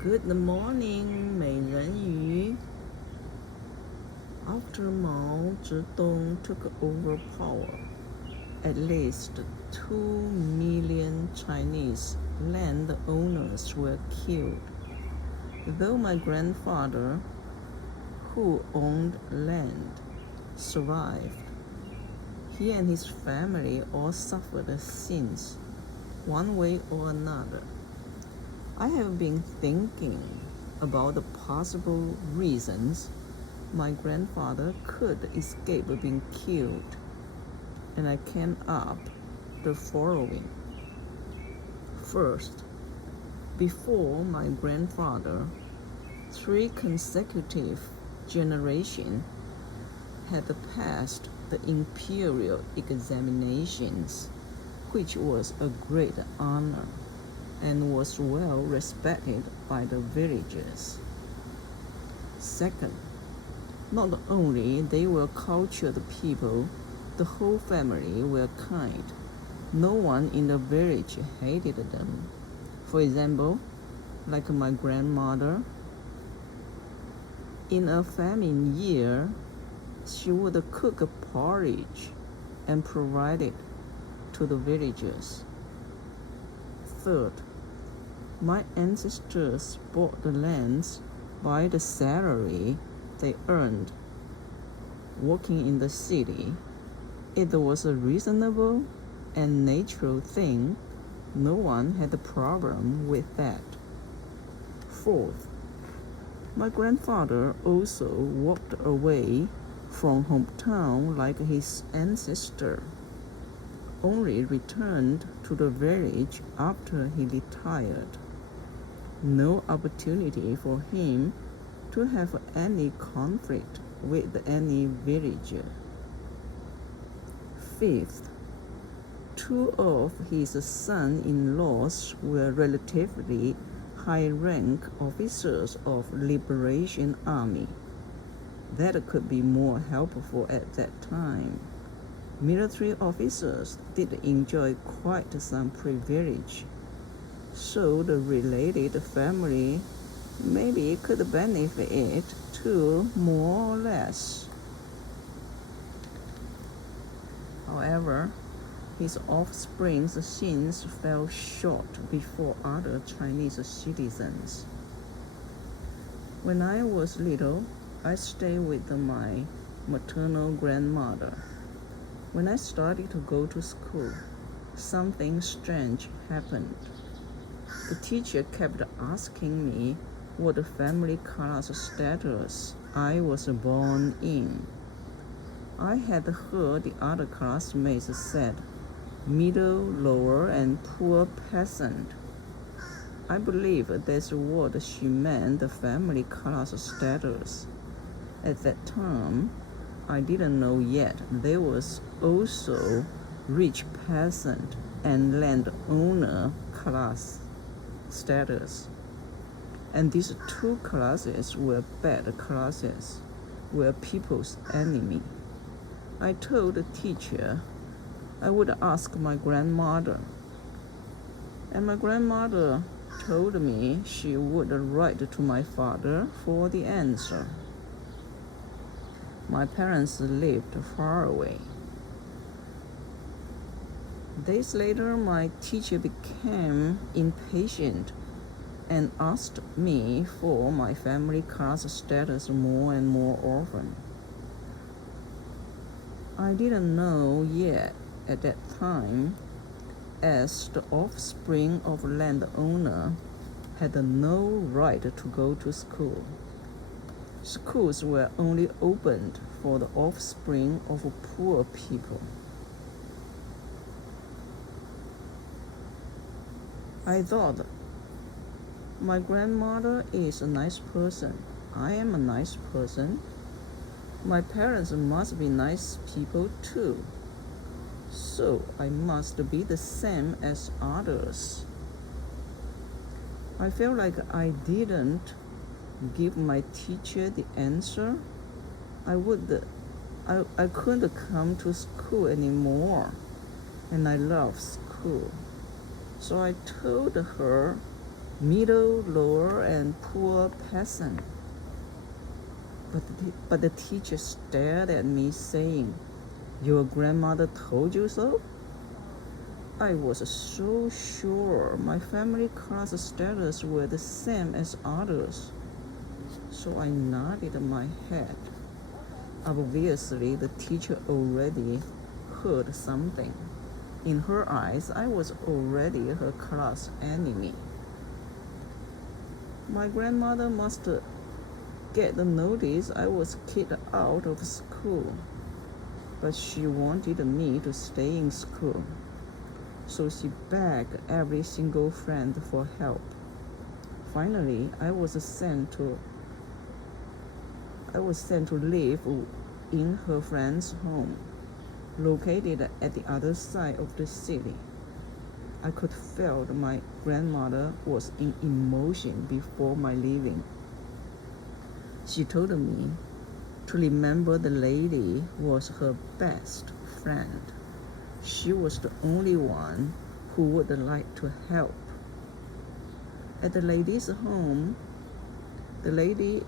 Good morning, 美人鱼. After Mao Zedong took over power, at least 2 million Chinese landowners were killed. Though my grandfather, who owned land, survived, he and his family all suffered since, one way or another. I have been thinking about the possible reasons my grandfather could escape being killed, and I came up the following. First, before my grandfather, 3 consecutive generations had passed the imperial examinations, which was a great honor and was well respected by the villagers. Second, not only they were cultured people, the whole family were kind. No one in the village hated them. For example, like my grandmother, in a famine year, she would cook porridge and provide it to the villagers. Third, my ancestors bought the lands by the salary they earned working in the city. It was a reasonable and natural thing. No one had a problem with that. Fourth, my grandfather also walked away from hometown like his ancestor, only returned to the village after he retired. No opportunity for him to have any conflict with any villager. Fifth, 2 of his sons-in-laws were relatively high-rank officers of Liberation Army. That could be more helpful at that time. Military officers did enjoy quite some privilege, so the related family maybe could benefit too, more or less. However, his offspring's sins fell short before other Chinese citizens. When I was little, I stayed with my maternal grandmother. When I started to go to school, something strange happened. The teacher kept asking me what family class status I was born in. I had heard the other classmates said middle, lower, and poor peasant. I believe that's what she meant, the family class status. At that time, I didn't know yet there was also rich peasant and landowner class status. And these 2 classes were bad classes, were people's enemy. I told the teacher I would ask my grandmother, and my grandmother told me she would write to my father for the answer. My parents lived far away. Days later, my teacher became impatient and asked me for my family class status more and more often. I didn't know yet at that time, as the offspring of landowner had no right to go to school. Schools were only opened for the offspring of poor people. I thought, my grandmother is a nice person. I am a nice person. My parents must be nice people too. So I must be the same as others. I felt like I didn't give my teacher the answer. I couldn't come to school anymore, and I love school. So I told her middle, lower, and poor peasant. But the teacher stared at me, saying, "Your grandmother told you so?" I was so sure my family class status were the same as others, so I nodded my head. Obviously, the teacher already heard something. In her eyes, I was already her class enemy. My grandmother must get the notice I was kicked out of school, but she wanted me to stay in school, so she begged every single friend for help. Finally, I was sent to live in her friend's home, located at the other side of the city. I could feel that my grandmother was in emotion before my leaving. She told me to remember the lady was her best friend. She was the only one who would like to help. At the lady's home, the lady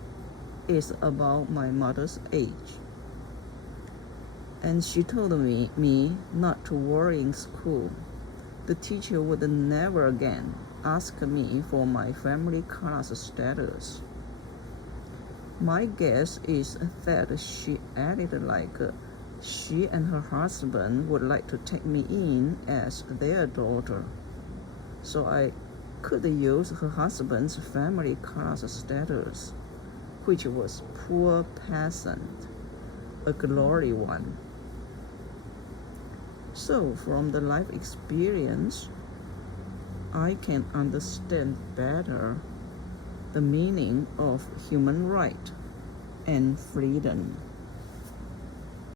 is about my mother's age, and she told me not to worry in school. The teacher would never again ask me for my family class status. My guess is that she added like she and her husband would like to take me in as their daughter, so I could use her husband's family class status, which was poor peasant, a glory one. So from the life experience, I can understand better the meaning of human right and freedom.